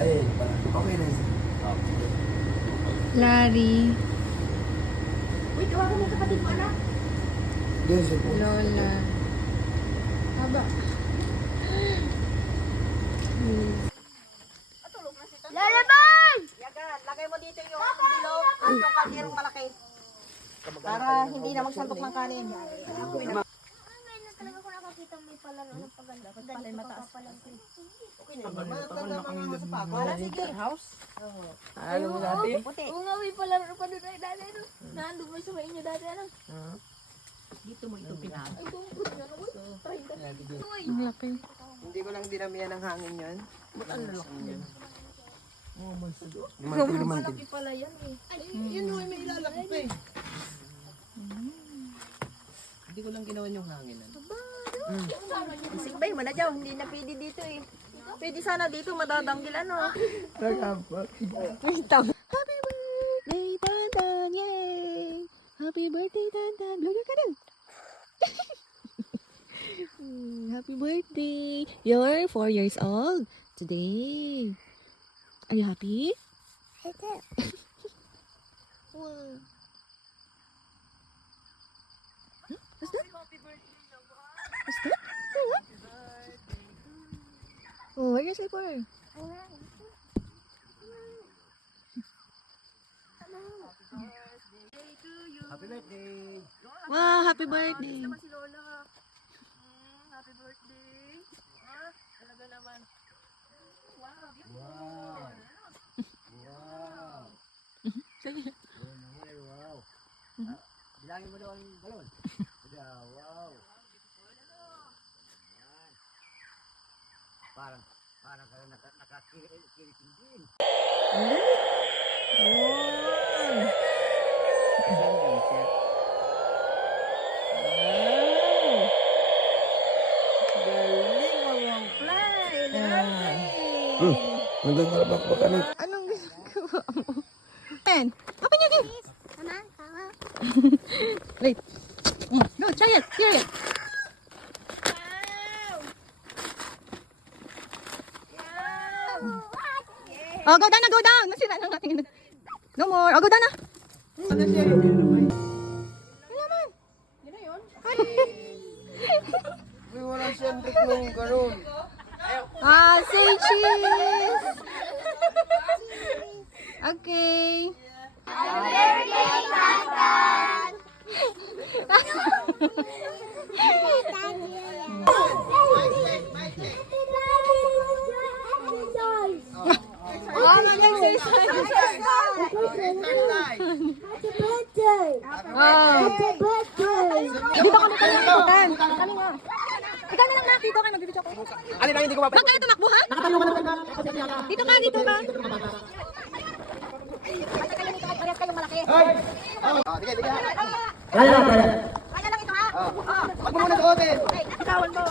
Ayun pa. Okay na siya. Larry. Uy, tawagan mo yung kapatid mo, anak. Yes, sir po. Lola. Haba. Lalabay! Yagan, lagay mo dito yung bilog at yung kalderong malaki. Para hindi na magsantok ng kanin. Ngayon na talaga ko nakakita may palaro ng paganda. Patay mataas. Wala, sige. Ano mo dati? Puti. Oo nga, may palaro pa doon ay dati ano. Nandun mo sa inyo dati ano. Dito mo ito pinahan. Ay, tungkol na ano. Try ka. Uy! Ang laki. Hindi ko lang dinamihan ng hangin yan. Ba't ang lalaki yan? Malaki pala yan eh. Yun mo, may ilalaki pa eh. Hindi ko lang ginawan yung hanginan. Isigbay mo na dyan, hindi na pwede dito eh. Pwede sana dito, madadanggil ano. Happy birthday, Tantan! Yay! Happy birthday, Tantan! Vlogger ka din! Happy birthday! You're 4 years old today. Are you happy? Wow. What's that? What's that? Oh, where your slipper? Happy birthday! Wow, happy birthday. Si Lola. Happy birthday. Ah, talaga naman. Wow, Wow! Wow! Sige. Wow! Bilangin mo daw ang balon. Wow! Yan. Parang ka nakakiriting din. Galing mo yung fly. Naglalabak ba kami? Anong ginagawa mo? Pen, open your gift. Mama, tama. Wait. Go, try it. Hear it. Oh, go down na, go down. Nasira lang natin. No more. Oh, go down na. Ano siya? Ano naman? Yun na yun. Uy, wala siyang nung ganun. Say cheese. Okay. Dito kami kalikutan. Kami nga. Ikaw na lang na, dito kayo magbibidyo ko. Alin na hindi ko mapag... Ba't kaya tumakbo ha? Nakatayo ka na. Dito ka, dito ka. Parehas kayong malaki. Hoy! Sige, sige. Kaya lang, kaya. Kaya lang ito ha. Wag mo muna suotin. Bitawan mo.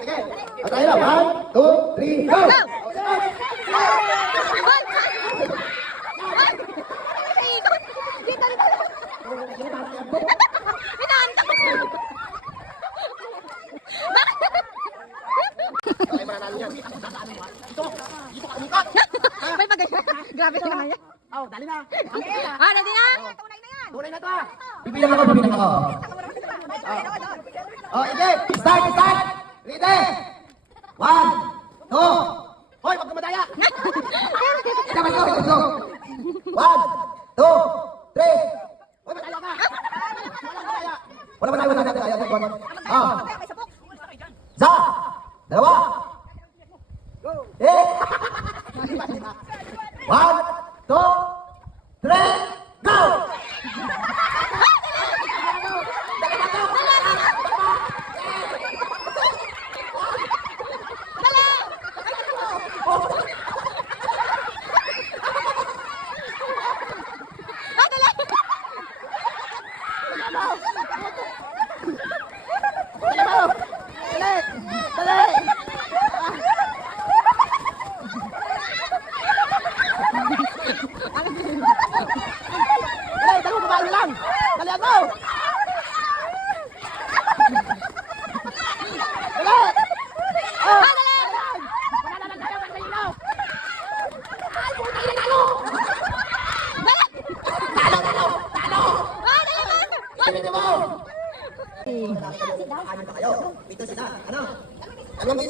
Sige. At tayo na. 1, 2, 3, go! Okay, mananalo yan. May pag grabe ka naman yan. Oh, dali na. Ready na? Tunay na to ah. Bibilang ako, bibilang ako. Oh, sige. Start, start. Ready? 1, 2. Hoy, wag ka madaya. Ikaw, ikaw, ikaw. 1, 2, 3. Hoy, madaya ka. Wala madaya. Wala madaya. Ah. Za. Dalawa. Eh. 1, 2, 3, go! Dali!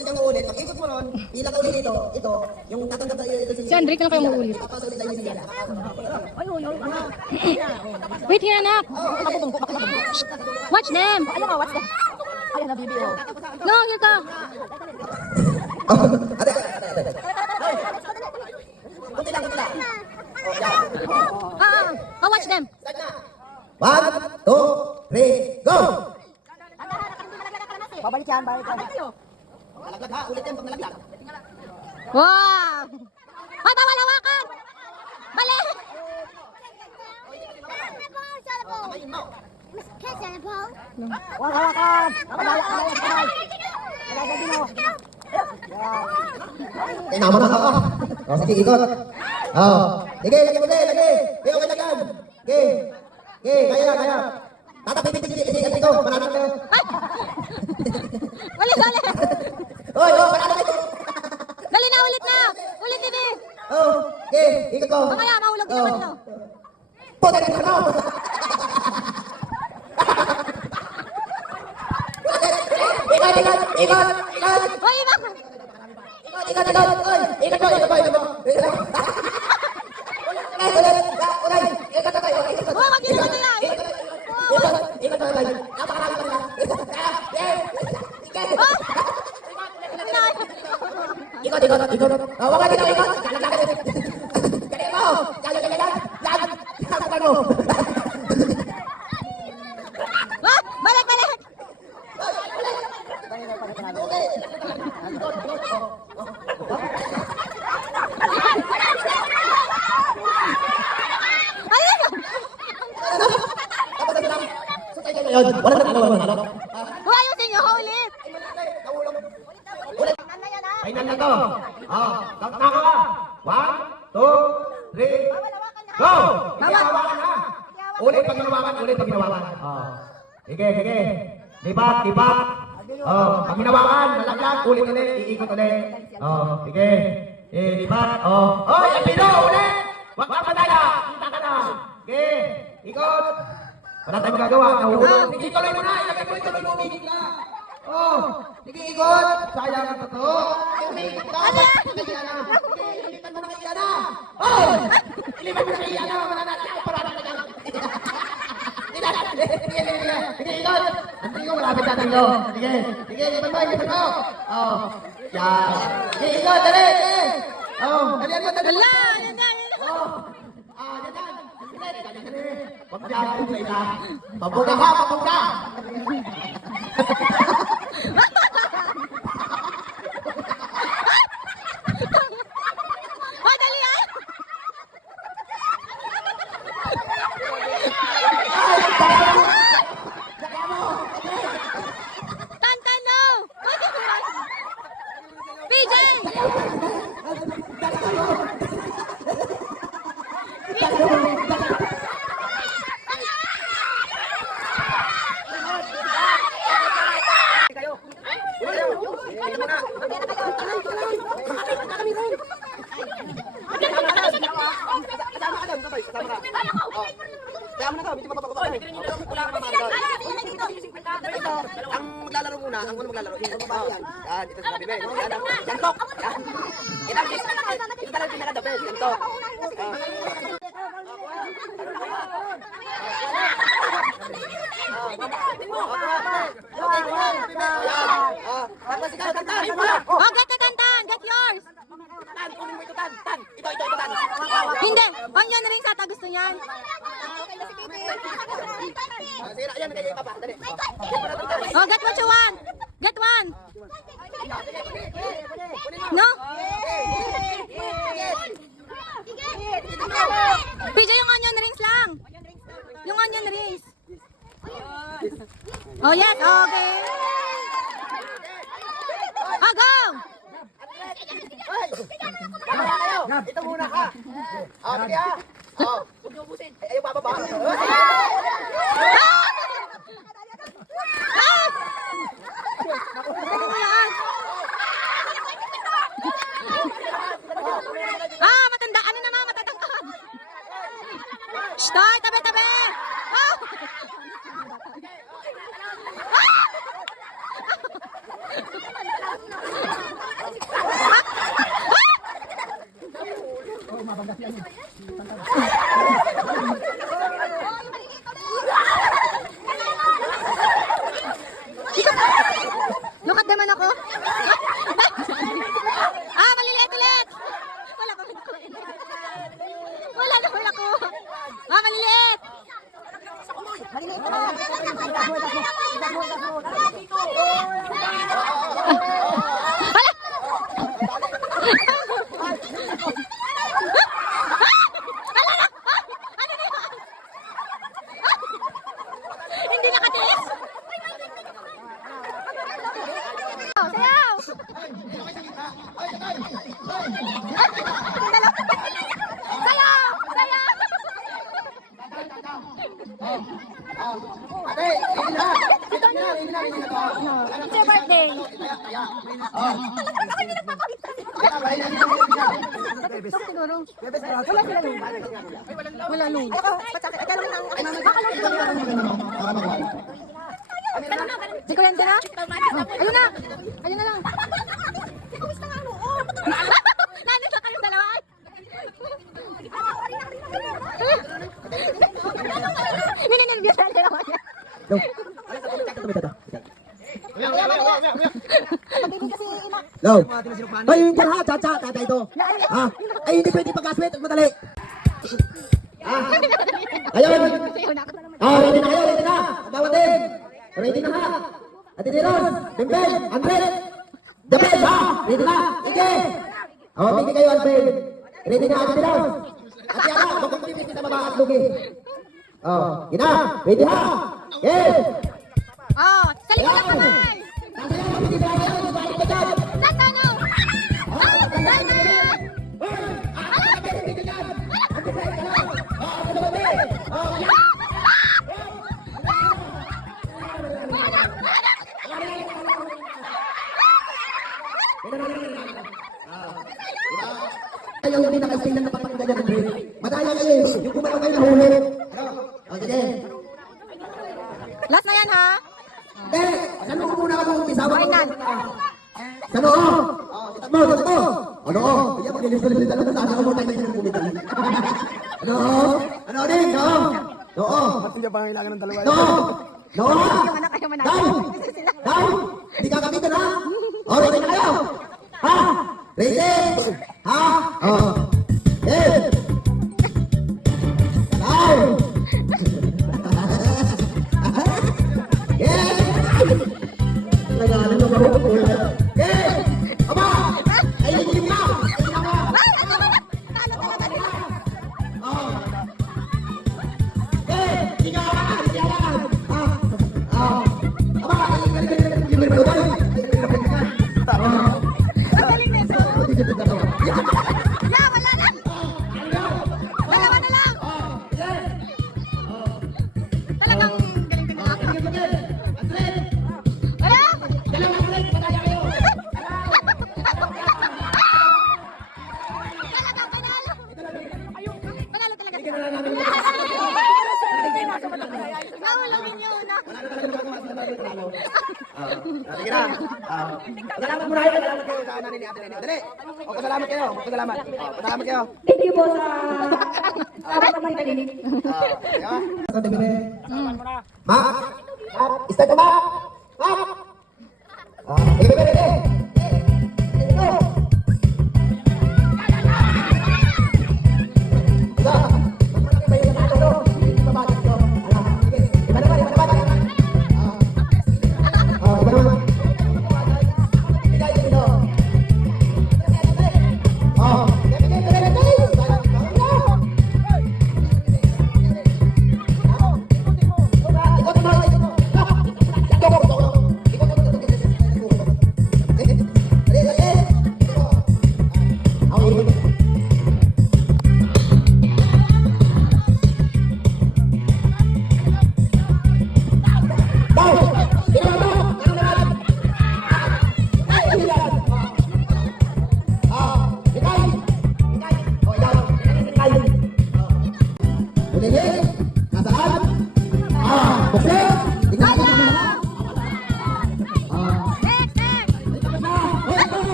ikaw uulit, pag ikot mo ron, ilang ulit ito, yung tatanggap sa iyo ito Si Andre ka lang kayo maulit. Papasok ulit tayo sa sila. Wait here, anak. Watch them. No, here ka. Ate. Kunti lang. Watch them. Start na. 1, 2, 3, go! Babalik yan. Nalaglag ha, ulit yan pag nalaglag. Wow. Bawal hawakan. Mali. Kamayin mo. Huwag hawakan. Tama na ako. O, sige, ikot. O, sige, lagi mo lagi. Okay, okay lang yan. Okay, kaya. Tatapipin si Ate ko, panalo kayo. Mali. Oy, panalo kayo. Dali na, ulit na. Ulit, Bibi. Okay, ikot ko. Mamaya, mahulog din naman ito. Puta ka na. Ikot. Hoy, iba. Ikot. Oy, ikot mo. Uray. Ikot na tayo. Oh, wag yun naman yan. Ikot na tayo. Napakarami pa nila. Ikot. Wag ka dito, ikot. Kaya mo. Yan. Takpan mo. Balik. Wala na. Ayusin niyo, ulit. Final na to. Count na ka. 1, 2, 3, go! Hawakan na. Ulit pag ginawakan. Sige. Lipat. Pag ginawakan, nalaglag, ulit, iikot ulit. Sige. Lipat. Ang pino, ulit! Wag ka madaya. Kita ka na. Sige. Ikot. Wala tayong magagawa. Sige, tuloy mo na. Ilagay mo ito, lumigit ka. Sige, ikot. Sayang ang totoo. Umigit ka. Sige, Ilipan mo na kay Iyana. Ilipan mo na kay Iyana. Wala na. Parang na lang. Sige, ikot. Ang tingin ko, malapit na tingin ko. Sige, ilipan mo. Yan. Sige, ikot. Dali. Dalihan mo. Wala, yan na. Wag ka ako sa Pabuga ka! Dali ah! Tantan, no! PJ! Ang maglalaro muna, ang unang maglalaro, yung babae yan. Yan, ito sa bibig. Yan, tok. Yan. Ito talagang pinaka-the best. Yan, tok. Tapos ikaw, Tantan. Get the Tantan! Get yours! Tan, kunin mo ito, Tan. Ito, Tan. Hindi! Onion rings ata gusto niyan. Sige na, ayan, kay Papa. Dali. Get what you want! Get one! No? PJ, yung onion rings lang! Yung onion rings! Oh yes, okay! Go! Ito muna ka. Sige ha. Huwag niyo ubusin. Ayaw bababa. Matanda. Ano naman, matatangkad. Shh, tabi. Sayaw! Sayaw! Ate, ready na. Ready na. It's your birthday. Siguro. Wala sila nung. Wala nung. Si Kuwente na? Ayun na! Ayun na lang. Nandun sa kayong dalawa. Nininilbiyo na dalawa niya. Go. Ay, yung dyan ha, cha-cha, tatay ito. Ha? Ay, hindi pwede pag-aswit, madali. Ayun. Ready na kayo, ready na. Bawat din. Ready na ha. Ate Diros, Bimbel, Andres. Jabel, ha? Ready na. Ike. Tingin kayo, Alfred. Ready na, Ate Diros. Ate Ana, magpapipis kita baba at lugi. Gina, ready ha. Yes. Oh, sa likod ng kamay. Natanaw. Ayaw hindi nakastay na napapakinggan ng break. Madaya kayo eh. Yung kumayaw kayo nahulog. Sige. Last na yan ha. Sa noo muna ako isawa ko. Mainan. Sa noo. Sitat mo. Ano? Kaya mag-ilis-ilis na lang sa akin. Ako mo tayo ng bumita. Ano? Ano din? Noo. Pati niya pangailangan ng dalawa. Noo. Noo. Yung anak kayo manalo. Down. Hindi ka kapitan ha? Ready na kayo? Ha? Ready? Ha? Yes. Down. Yes. Nagalan mo ba ako? Yes. Aba. Ay, hindi na. Talo talaga nila. Yes. Hindi ka akan. Hindi akan. Aba. Hindi ka akan. Ang galing nito. Yeah, wala na. Dalawa na lang. Talagang galing ko na ako. Wala. Talagang panalo. Panalo talaga. Nahulungin yun na. Sige na. Salamat muna kayo. Salamat kayo sa nanin ni Ate Nene. Dali. Pasalamat kayo. Pasalamat kayo. Thank you po sa naman kanini. Ma. Start na ba? Ma. Sige, sige. Go.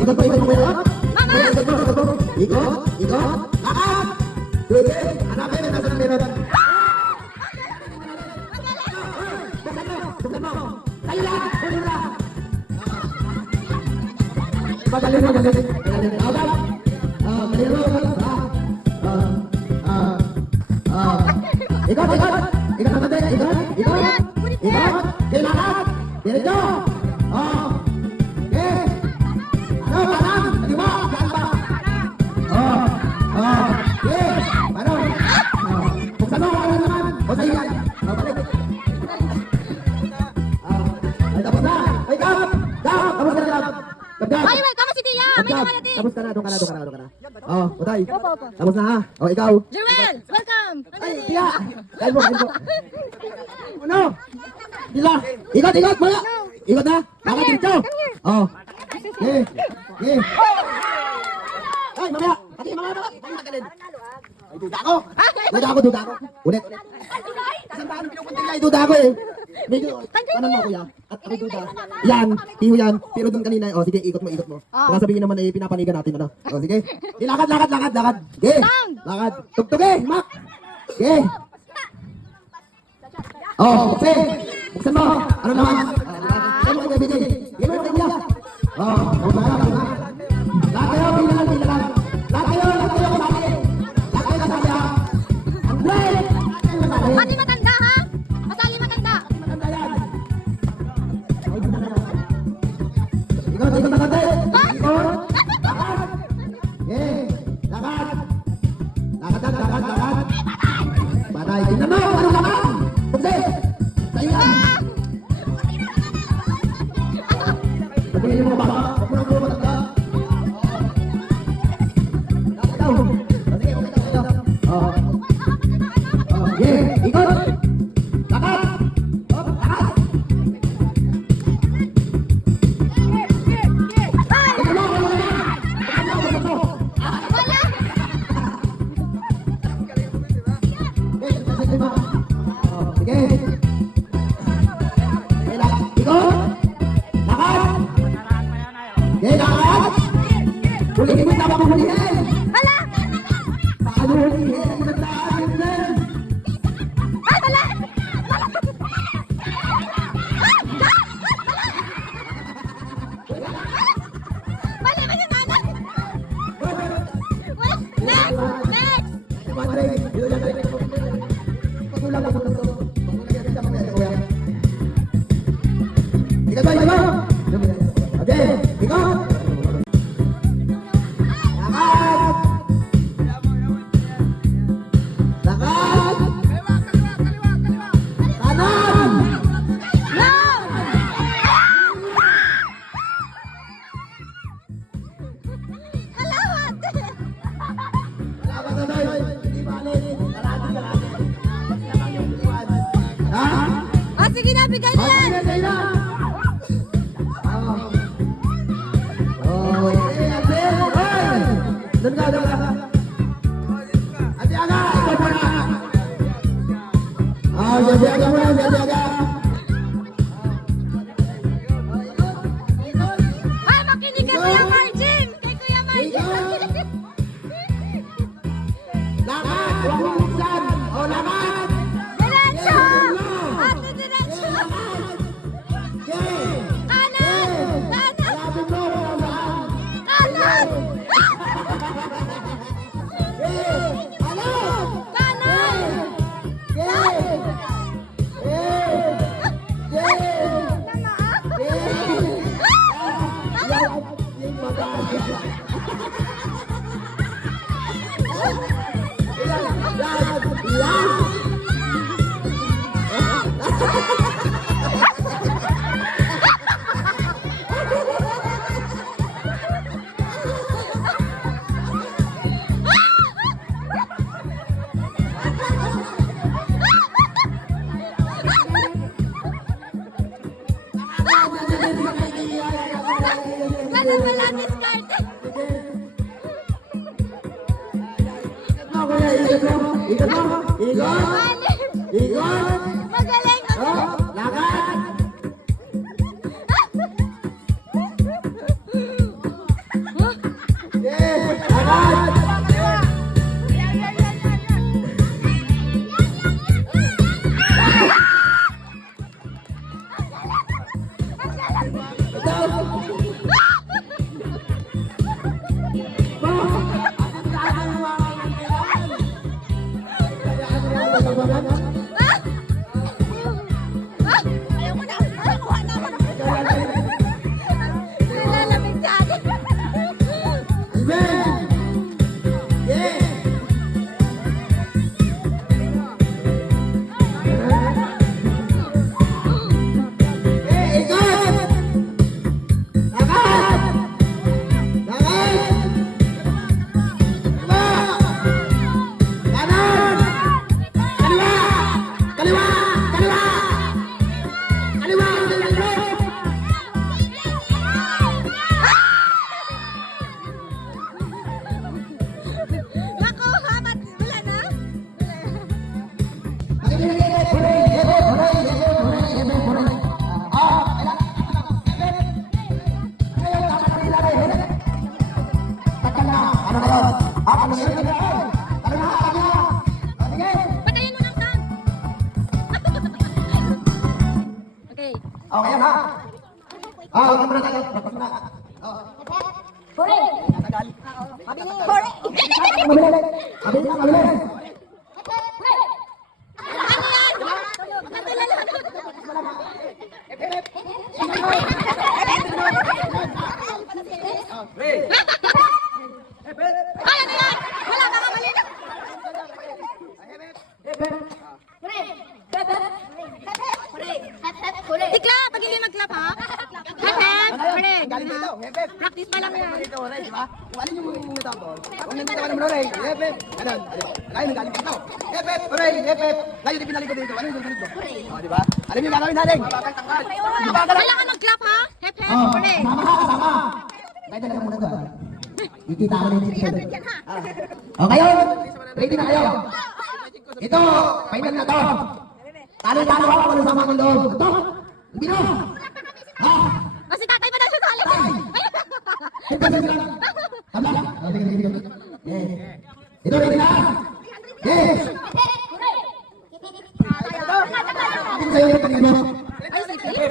ikot mo, kuya. Mama! Ikot. Lakad! Sige, hanapin, nasa meron. Buksan mo. Sa'yo lang, puno lang. Magaling. Agad. Galing mo. Ikot. Ikot naman din. Ikot. Kailangan. Diretso. Okay. Ano, parang? Kaliwa. Saan ba? Okay. Paano? Buksan mo. Ano naman? O sa'yo yan. Balik. Ay, tapos na. Ay, Gab. Tapos na, Gab. Gab. Ay, welcome si Tia! May nakarating! Tapos ka na, doon ka na. Utay. Tapos na ha. Ikaw. Jewel! Welcome! Ay, Tia. Kalbo. Ano? Dila. Ikot, maya. Ikot na. Bakit dito? Okay. Ay, mamaya. Pati, mamaya. Ay, tagalin. Ay, duda ako. Ulit. Isang taon pinupuntin ka, duda ako eh. Medyo, kanan mo kuya. At ako duda. Yan, piho yan. Pero doon kanina, sige, ikot mo. Baka sabihin naman eh, pinapanigan natin, ano. Sige. Lakad. Sige. Lakad. Tugtuge, Mac. Sige. Okay. Buksan mo. Ano naman? Buksan mo, baby. Sige mo, kuya. Lahat kayo, bilangan. Lahat kayo kasali. Lahat kayo kasali ha. Andres! Pati matanda ha? Masali matanda! Maganda yan. Ikot, Andres. Ikot. Lakad. Lakad. Patay. Tingnan mo, ano lakad? Buksan. Sa'yo yan. Sabihin mo ba? Huwag mo na po matanda. Ikot! Lakad! Lakad! Sige! Ikot! Lakad! Sige, lakad! Hulihin mo tama mo hulihin! Hala! Paano hulihin? Nagdaan din! Ay, hala! Mali ba yung anak? Next! Ah, sige na, bigay na yan! Doon ka. Ate Aga, ikaw muna. Ate Aga muna. Ah, makinig ka Kuya Margin! Kay Kuya Margin! Lakad! Huwag mong buksan! Lakad! Diretso! Ate, diretso! Kanan! Malapit mo! Kanan! Ganun wala discard. Ikot! Magaling! Lakad! Ano na yun? Tara na! Sige! Patayin mo ng sound. Okay. Okay ha? Wag muna tayo. Tapos na. Hooray! Mabilis! Mabilis! Ano yan? Natulala. Ay, ano yan? Wala ka kamali. Tikla, pag hindi mag-clap ha? Hep, hooray. Practice pa lang yan. Wala yung mga tao. Kung hindi ka naman hooray, hep. Ano? Layo ng galing dito. Hep, hooray, hep. Layo din pinalik ko dito. Ano yung ganito? Di ba? Alam niyo gagawin natin. Kailangan mag-clap ha? Hep, hooray. Sama. Kaya talaga muna doon. Ikita ko rin dito. Okay, ready na kayo. Ito, final na to. Talo-talo ako kung sama ko doon. Ito, hindi na. Ha? Kasi tatay pa daw sa sali. Ito, sige lang. Tama lang. Sige. Ito, ready na. Yes. Ito sa'yo yung pagkano. Ay, sige.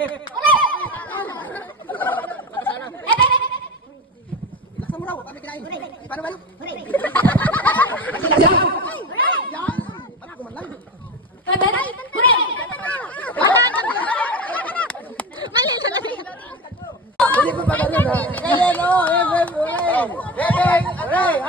Laksan mo raw. Kami kinain. Paano ba? Mali sa nasi. Hindi ko pa ganun ha. Ay, ano yun? Ano yan?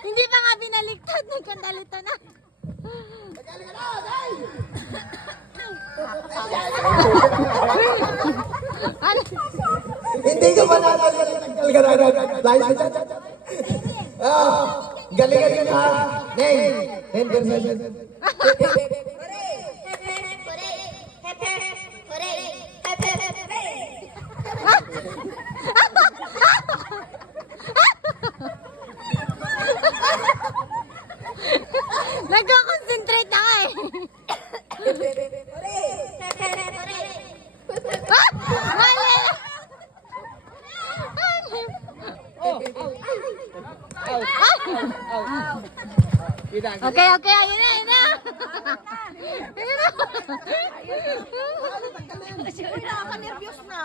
Hindi pa nga binaliktad, nagkandalito na. Ano? Hindi ka mananalo. Galingan yun ha. Neng. 10%. Nagko-concentrate na ka eh. Mali! Okay, ayun na, ayun na. Ayun na. Nakaka-nervyos na.